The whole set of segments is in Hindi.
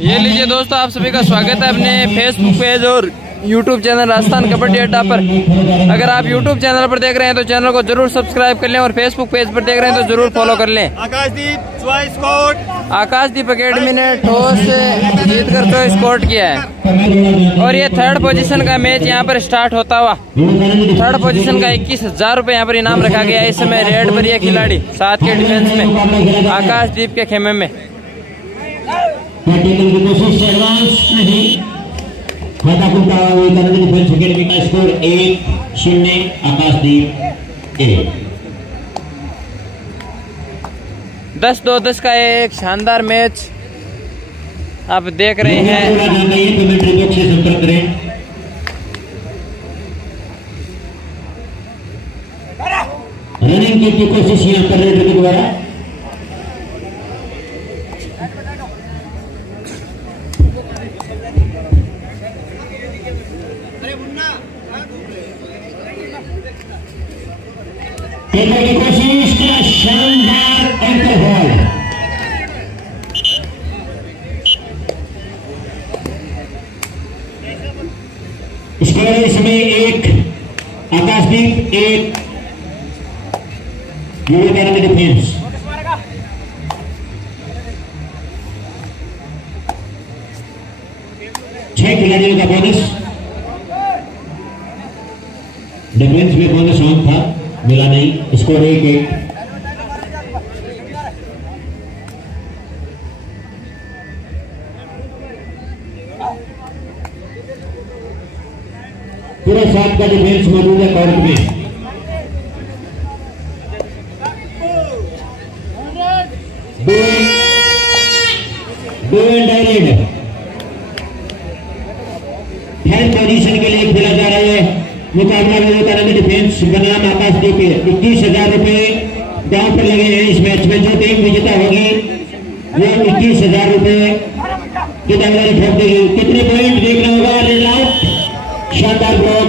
ये लीजिए दोस्तों, आप सभी का स्वागत है अपने फेसबुक पेज और यूट्यूब चैनल राजस्थान कबड्डी अड्डा पर। अगर आप यूट्यूब चैनल पर देख रहे हैं तो चैनल को जरूर सब्सक्राइब कर लें और फेसबुक पेज पर देख रहे हैं तो जरूर फॉलो कर लें। आकाशदीप अकेडमी ने टॉस जीत कर चॉइस स्कोर किया है और ये थर्ड पोजीशन का मैच यहाँ पर स्टार्ट होता हुआ। थर्ड पोजीशन का 21,000 रुपये यहाँ पर इनाम रखा गया है। इस समय रेड पर यह खिलाड़ी 7 के डिफेंस में आकाशदीप के खेमे में की कोशिश एडवांस नहीं डिफेंस अकेडमी का स्कोर 1-0 आकाशदीप 10-2-10 का एक शानदार मैच आप देख रहे हैं। रनिंग की कोशिश यहाँ पर रेड के द्वारा की कोशिश का शानदार एंकर बॉल स्कोर इसमें 1 आकाशदीप 1 युवा डिफेंस। छह खिलाड़ियों का बोनस डिफेंस में बोनस ऑन था, मिला नहीं। स्कोर 1-1। पूरा 7 का डिफेंस मौजूद है कोर्ट में। थर्ड पोजीशन के लिए खेला जा रहा है मुकाबला में डिफेंस बनाम आकाशदीप। 21,000 रुपए दांव पर लगे हैं इस मैच में। जो टीम विजेता होगी वो 21,000 रुपए की दावेदारी ठोक देगी। कितने पॉइंट देखना होगा? रेड आउट, शानदार ब्लॉक।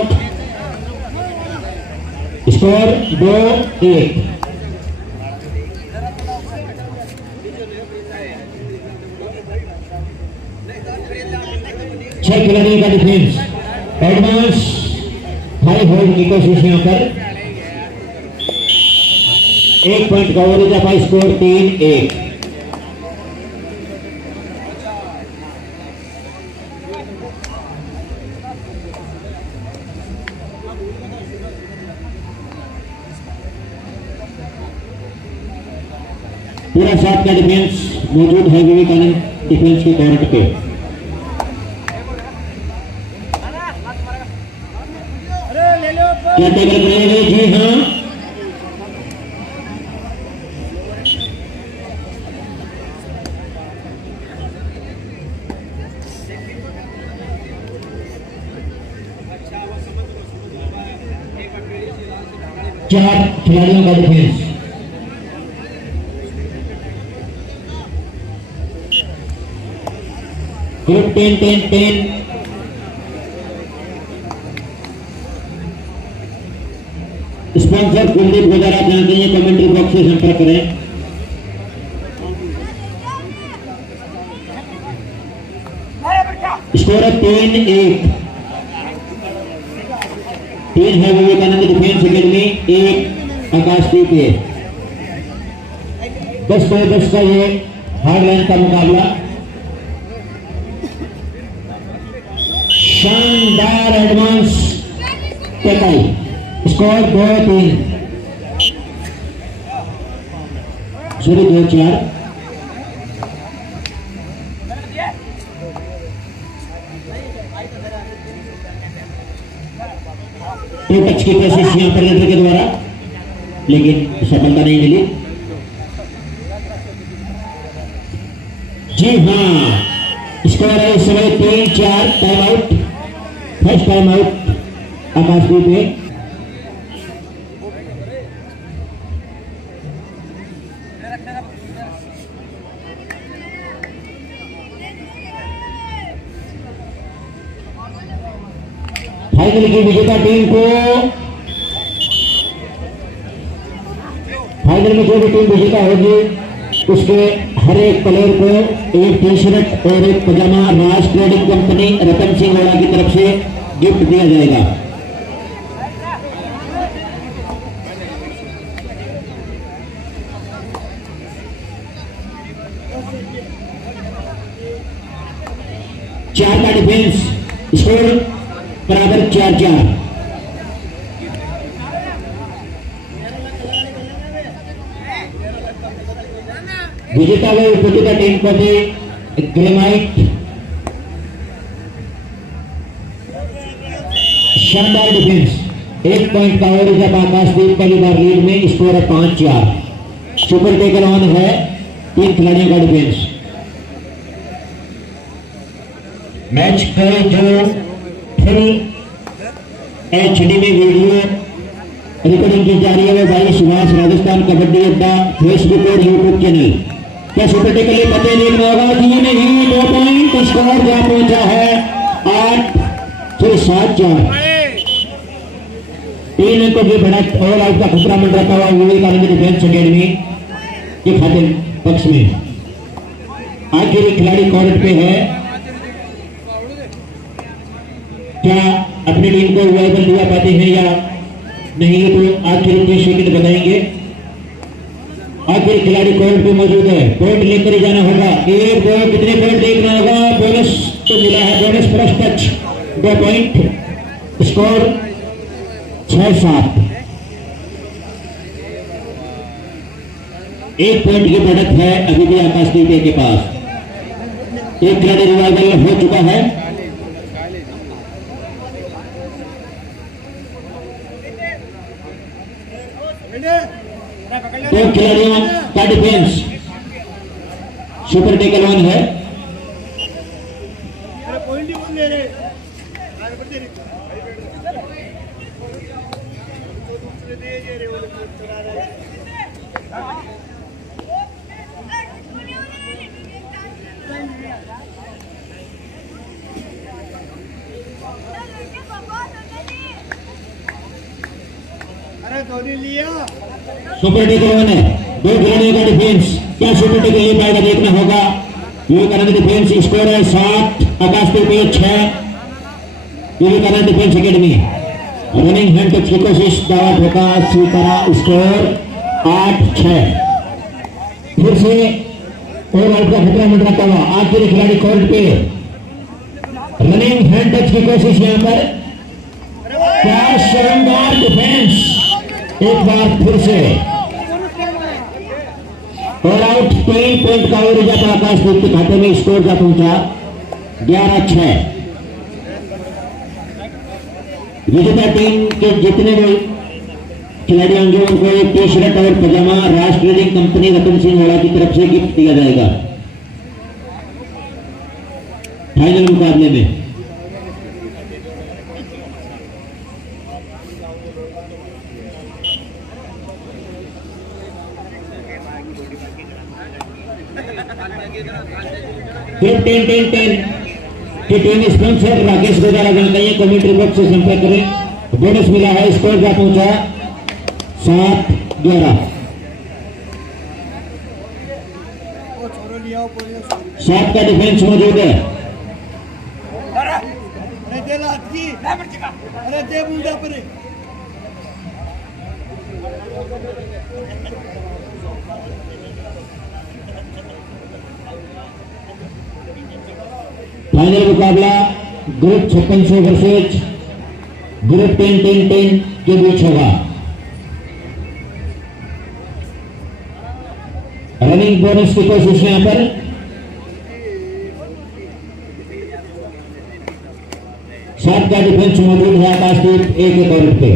स्कोर 2-1। छह खिलाड़ियों का डिफेंस एडवांस हाई होल्ड की कोशिश यहाँ पर 1 पॉइंट का ओवर दफा। स्कोर 3-1। पूरा 7 का डिफेंस मौजूद है विवेकानंद डिफेंस के कोर्ट पे। क्या टेबल बनाएंगे? जी हाँ, चार खिलाड़ियों का डिफेंस। ग्रुप 10-10-10 स्पॉन्सर कुलदीप वगैरह आप जानते हैं, कमेंट्री बॉक्स से संपर्क करें। स्कोर है 3-1। 3 है विवेकानंद डिफेंस अकेडमी, 1 आकाशदीप। 10-2-10 का ये हार्ड लाइन का मुकाबला। शानदार एडवांस टैकल। स्कोर 2-3 0-2-4। तो टच की कोशिश यहाँ पर रेडर के द्वारा, लेकिन सफलता नहीं मिली। जी हाँ, स्कोर है इस समय 3-4। Time out, first time out Akashdeep में। फाइनल की विजेता टीम को, फाइनल में जो भी टीम विजेता होगी उसके हर एक प्लेयर को एक टी शर्ट और एक पजामा राज ट्रेडिंग कंपनी रतन सिंह वाला की तरफ से गिफ्ट दिया जाएगा। चार का डिफेंस, स्कोर बराबर 4-4। विजेता व उपविजेता टीम को भी ग्रेनाइट शानदार डिफेंस। 1 पॉइंट का और जब आकाशदीप पहली बार लीड में, स्कोर है 5-4। सुपर टेकल ऑन है 3 खिलाड़ियों का डिफेंस। मैच का जो फुल HD में वीडियो रिकॉर्डिंग की जा रही है वो भाई सुभाष राजस्थान कबड्डी अड्डा फेसबुक और यूट्यूब चैनल। क्या सुपर टेकल ये पते देखना होगा जी? नहीं, 2 पॉइंट स्कोर जहां पहुंचा है 8-7-4। 3 अंकों की बढ़त ऑल आउट का खतरा मंडराता हुआ विवेकानंद डिफेंस अकेडमी के खाते पक्ष में। आखिर खिलाड़ी कोर्ट पे है, क्या अपनी टीम को वाइबल दिला पाते हैं या नहीं, तो आखिर 30 सेकंड बताएंगे। आखिर खिलाड़ी कोर्ट पे मौजूद है, पॉइंट लेकर ही जाना होगा। 1-2 कितने पॉइंट देखना होगा? बोनस तो मिला है, bonus plus touch 2 point, score 6-7। 1 point की बढ़त है अभी भी आकाशदीप के पास। एक खिलाड़ी रिवाइवल हो चुका है। तो खिलाड़ियों का डिफेंस सुपर टेकल ऑन है। सुपर टेकल ऑन है, 2 खिलाड़ियों का डिफेंस। क्या सुपर टेकल ले पाएगा देखना होगा। विवेकानंद डिफेंस, स्कोर है 7, Akashdeep 6। Vivekananda defence academy running hand touch की कोशिश, दावा ठोका, स्वीकारा, स्कोर 8-6। फिर से और आउट का खतरा मंडराता हुआ आखिरी खिलाड़ी कोर्ट पे रनिंग हैंड टच की कोशिश। यहां पर क्या शानदार डिफेंस, एक बार फिर से और आउट। 3 पॉइंट का और जाता आकाशदीप के खाते में, स्कोर का पहुंचा 11-6। विजेता टीम के जितने भी खिलाड़ी होंगे उनको एक टी शर्ट और पजामा राज ट्रेडिंग कंपनी रतन सिंह वाला की तरफ से गिफ्ट दिया जाएगा फाइनल मुकाबले में। फिर 10-10-10 की टीम स्पॉन्सर राकेश गोदारा जानकारी कमेंट्री बॉक्स से संपर्क करें। बोनस मिला है, स्कोर का पहुंचा 7-11। 7 का डिफेंस मौजूद है। फाइनल मुकाबला ग्रुप 5600 वर्सेज ग्रुप 10-10-10 के बीच होगा। रनिंग बोनस की कोशिश यहां पर सात का डिफेंस मौजूद है आकाशदीप एक पॉइंट पे।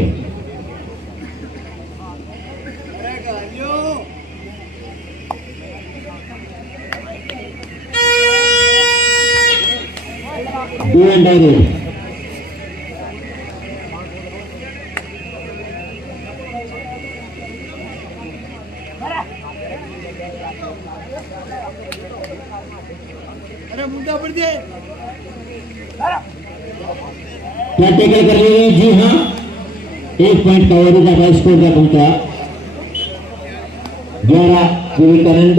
डू एंड डाई रोड मुद्दा पड़ दे क्या टेकल कर रही है? जी हाँ, 1 पॉइंट का और ज्यादा स्कोर का पहुंचा 11 विवेकानंद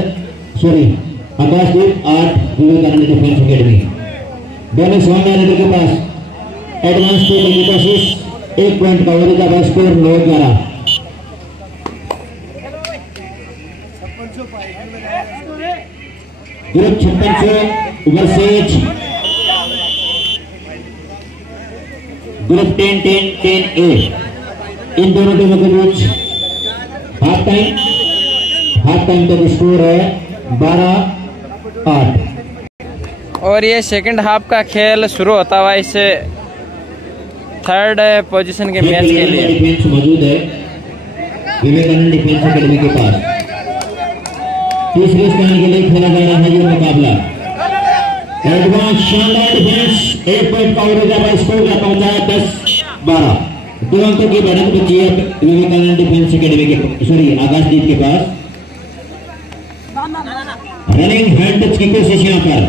आकाशदीप 8 विवेकानंद डिफेंस एकेडमी। दोनों स्वामी के पास एडवांस टेक्निकल की कोशिश 1 पॉइंट का ओवर का score 9-11। Group 56 versus group 10-10-10A। इन दोनों टीमों के बीच हाफ टाइम तक स्कोर है 12-8। और ये सेकंड हाफ का खेल शुरू होता हुआ इस थर्ड पोजीशन के मैच के लिए डिफेंस मौजूद है विवेकानंद डिफेंस एकेडमी के पास। तीसरे स्थान के लिए खेला जा रहा है ये मुकाबला। एडवांस शानदार डिफेंस 1 पॉइंट का ओवर स्कोर का पहुंचाया 10-12। 2 अंकों की बढ़त बची है विवेकानंद डिफेंस एकेडमी के आकाशदीप के पास। रनिंग हैंड टच की कोशिश यहाँ पर।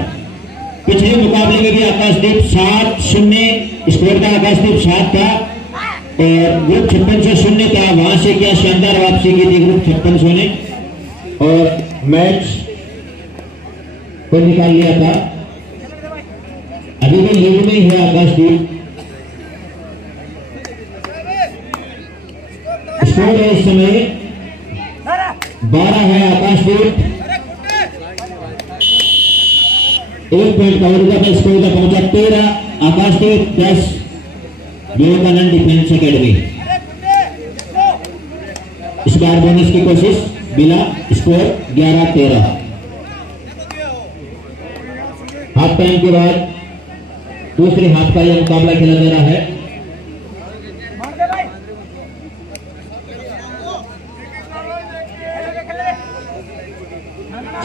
पिछले मुकाबले में भी आकाशदीप 7-0 स्कोर था। आकाशदीप 7 था और ग्रुप 56-0 था। वहां से क्या शानदार वापसी की थी ग्रुप 56 ने और मैच को निकाल लिया था। अभी भी लीड में ही है आकाशदीप। स्कोर है इस समय 12 है आकाशदीप। 1 पॉइंट का स्कोर का पहुंचा 13 आकाशदीप 10 विवेकानंद डिफेंस एकेडमी। इस बार बोनस की कोशिश बिना स्कोर 11-13। हाफ टाइम के बाद दूसरे हाफ का यह मुकाबला खेला जा रहा है।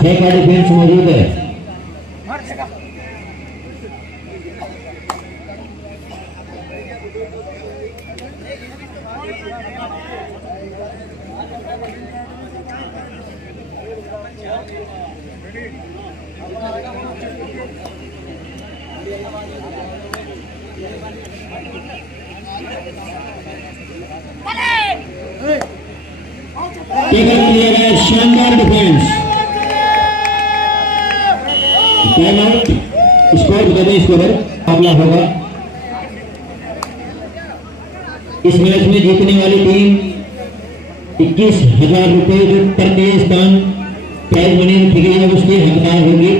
छह का डिफेंस मौजूद है। शानदार डिफेंस। Time out. स्कोर बता दें स्कोर मुकाबला होगा। इस मैच में जीतने वाली टीम 21,000 रुपए जो तृतीय स्थान प्राइज मनी रखी गई है उसकी हकदार होगी।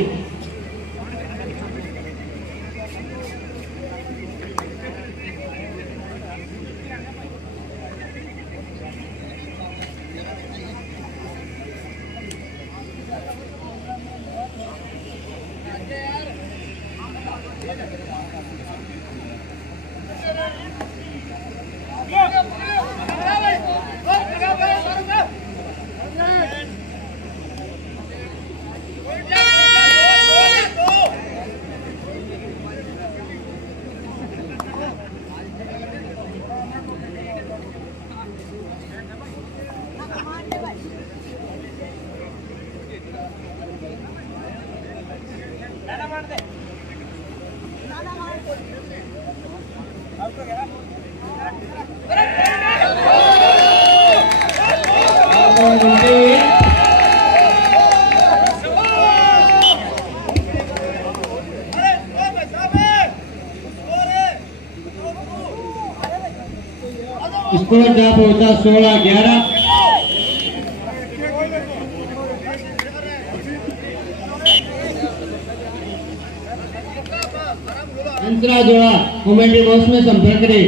स्कोर जा पहुंचा 16-11। दूसरा जोड़ा कमेटी बॉक्स में संपर्क करें।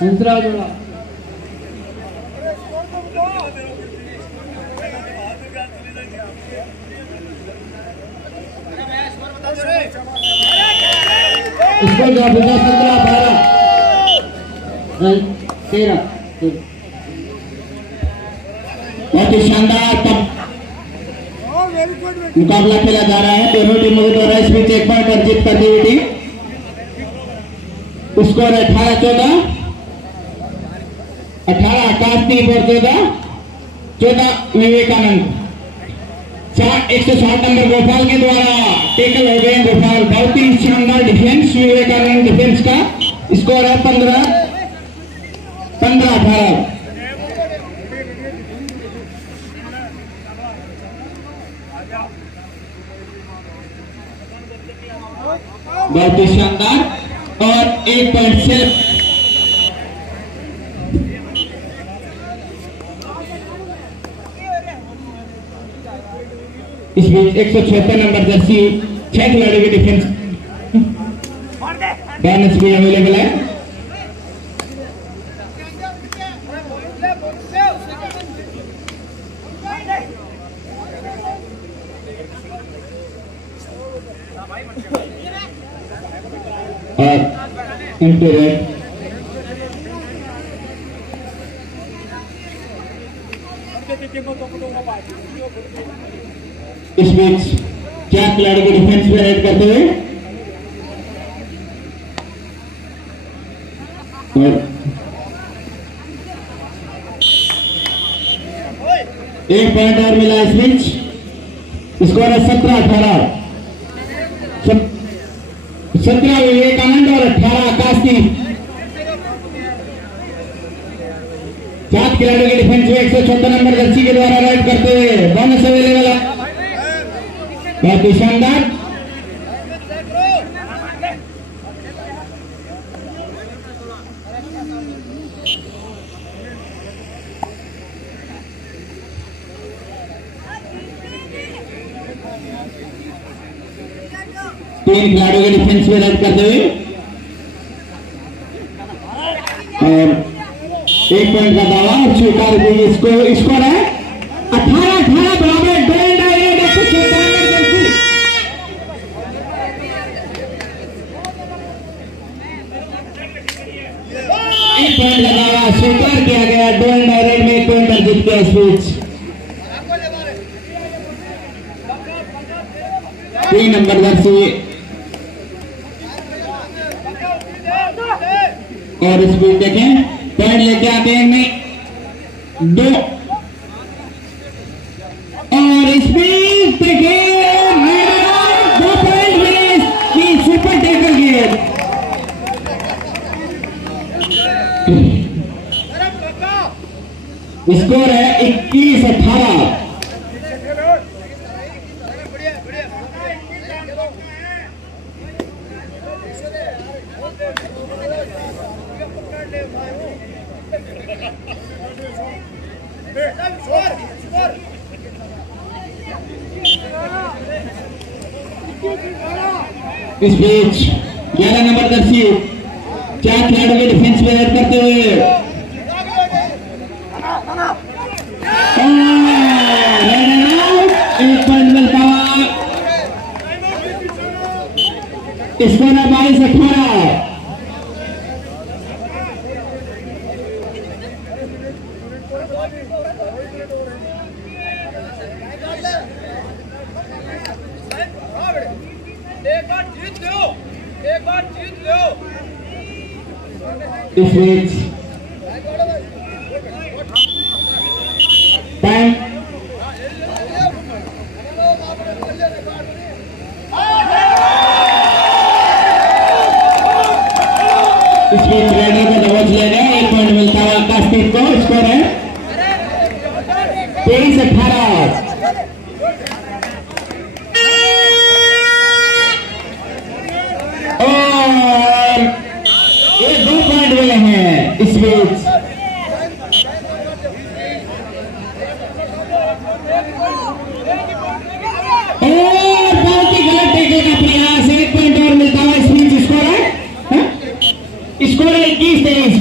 दूसरा जोड़ा इसको 15-12। 13 बहुत ही शानदार मुकाबला खेला जा रहा है। दोनों टीमों के द्वारा इस बीच 1 पॉइंट अर्जित करती हुई टीम। स्कोर 18-14, 18 आकाशदीप और 14 विवेकानंद। 160 नंबर गोपाल के द्वारा टेकल हो गए। गोपाल बहुत ही शानदार डिफेंस विवेकानंद डिफेंस का। स्कोर है 15-18। बहुत ही शानदार और 1 पॉइंट से इस बीच 176 नंबर जर्सी 6 खिलाड़ियों की डिफेंस बैलेंस भी अवेलेबल है। और इंटरनेट इस बीच 4 खिलाड़ी को डिफेंस में रेड करते हुए और 1 पॉइंट और मिला। इस बीच स्कोर है 17-18। 17 विवेकानंद और 18 आकाशदीप। 7 खिलाड़ियों के डिफेंस में 174 नंबर जर्सी के द्वारा राइड करते हुए बोनस अवेलेबल है। बहुत ही शानदार। तीन खिलाड़ियों के डिफेंस में राइड करते हुए और 1 पॉइंट का दावा स्वीकार हुई। स्कोर है 18-18 बराबर। पॉइंट का दावा स्वीकार किया गया। 2 डायरेक्ट में 1 पॉइंट अर्जित किया। इस बीच 3 नंबर जर्सी और इस बीच देखें पॉइंट लेके आते हैं 2 और इस बीच देखें 2 पॉइंट मिले की सुपर टेकल गेम। स्कोर है 21-18। इस बीच 11 नंबर जर्सी 4 खिलाड़ियों के डिफेंस में रेड करते हुए 1 पॉइंट मिलता हुआ। स्कोर है 22-18। इस बीच टाइम इस बीच रेडर को दबोच लेने 1 पॉइंट मिलता है आकाशदीप को। स्कोर है 23-18। और ये 2 पॉइंट मिले हैं। इस बीच बहुत ही गलत टेकल का प्रयास। 1 पॉइंट और मिलता है। इस बीच स्कोर है 21-23।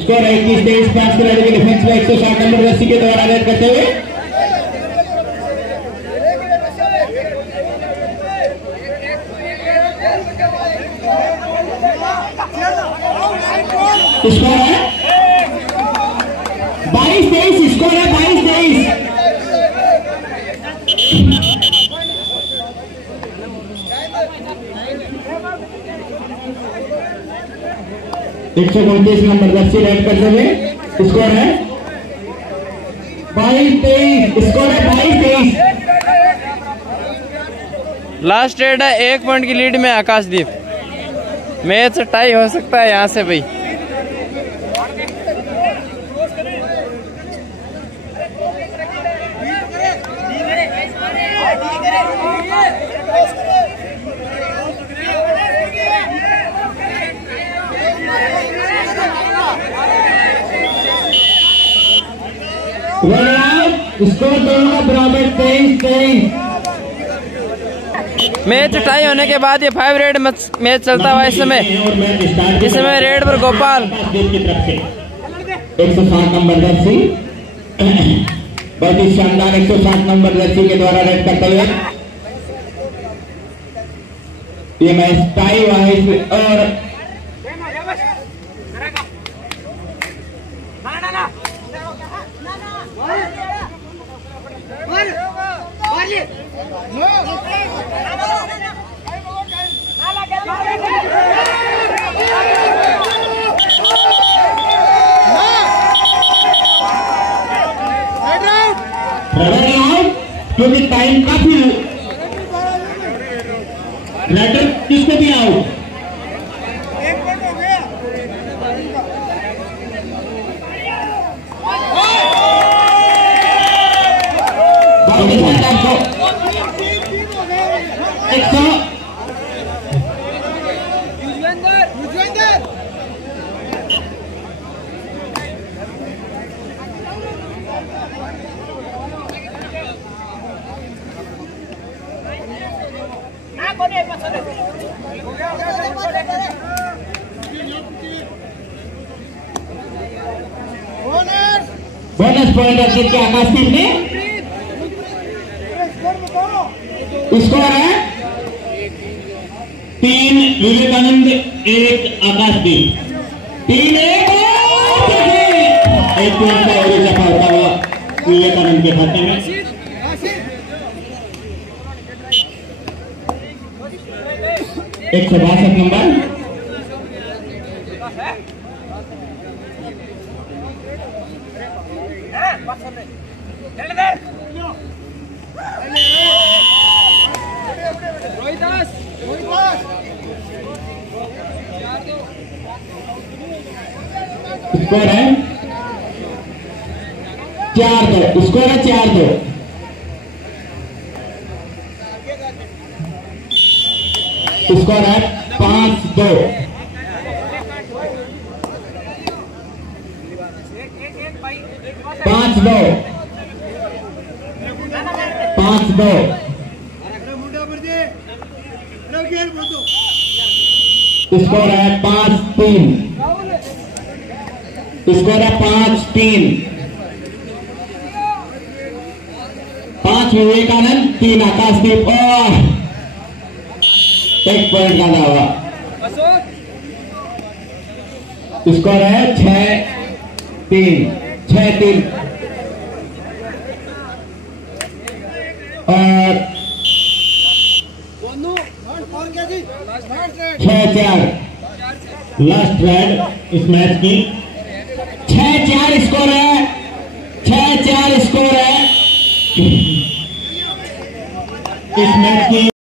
स्कोर है 21-23। 5 खिलाड़ी के डिफेंस में 160 नंबर जर्सी के द्वारा रेड करते हुए स्कोर है 22-23, स्कोर है 22-23। 129 नंबर जर्सी रेड कर देंगे। स्कोर है 22-23, स्कोर है 22-23। लास्ट रेड है, 1 पॉइंट की लीड में आकाशदीप। मैच टाई हो सकता है यहाँ से भाई। स्कोर दोनों का बराबर 23-23। मैच टाई होने के बाद ये 5 रेड मैच चलता हुआ इस समय रेड पर गोपाल 160 नंबर जर्सी, बहुत ही शानदार 160 नंबर जर्सी के द्वारा रेड करते हुए ये मैच टाई हुआ है। और क्योंकि टाइम काफी रेडर किसको भी आउट। बोनस पॉइंट अर्जित किया आकाशदीप ने। स्कोर है 3 विवेकानंद 1 आकाशदीप। 3-1 एक पॉइंट का एवरेज रखा होता हुआ विवेकानंद के खाते में। 162 नंबर स्कोर है 4-2, स्कोर है 4-2। स्कोर है 5-2। 5-2 स्कोर है 5-3। स्कोर है 5-3। 5 विवेकानंद 3 आकाशदीप और 1 पॉइंट का दावा। स्कोर है 6-3 और 6-4 लास्ट रेड इस मैच की। 6-4 स्कोर है, 6-4 स्कोर है इस मैच की।